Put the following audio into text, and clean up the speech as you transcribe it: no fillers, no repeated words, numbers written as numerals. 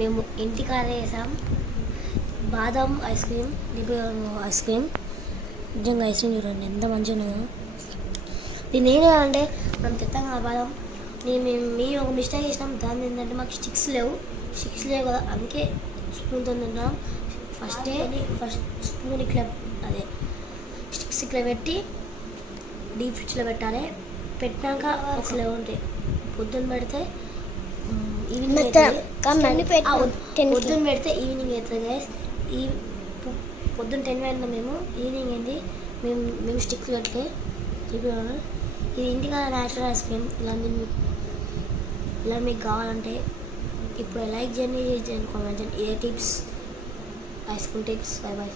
మేము ఇంటికాడ వేసాం బాదం ఐస్ క్రీమ్, ఐస్ క్రీమ్. నిజంగా ఐస్ క్రీమ్ చూడండి ఎంత మంచిగా ఉన్నదో. దీన్ని ఏం చేయాలంటే మనం తెస్తాం కదా బాదం, మేము ఒక మిస్టేక్ చేసినాం. దాన్ని ఏంటంటే మాకు స్టిక్స్ లేవు కదా, అందుకే స్పూన్తో తింటాం. ఫస్ట్ స్పూన్ ఇట్లా అదే స్టిక్స్ ఇట్లా పెట్టి డీప్ ఫ్రిడ్జ్లో పెట్టాలి. పెట్టినాక అసలు ఉంటాయి. పొద్దున్న పెడితే ఈవినింగ్ పొద్దున్న పెడితే ఈవినింగ్ అవుతుంది గైస్. ఈ పొద్దున్న 10 అయినా మేము ఈవినింగ్ అయింది. మేము స్టిక్స్ పెట్టి చూపించాను. ఇది ఇంటికాడ న్యాచురల్ ఐస్ క్రీమ్. ఇలా మీకు కావాలంటే ఇప్పుడు లైక్ చేయండి, కామెంట్ చేయండి. ఇదే tips, ice cream tips. By by.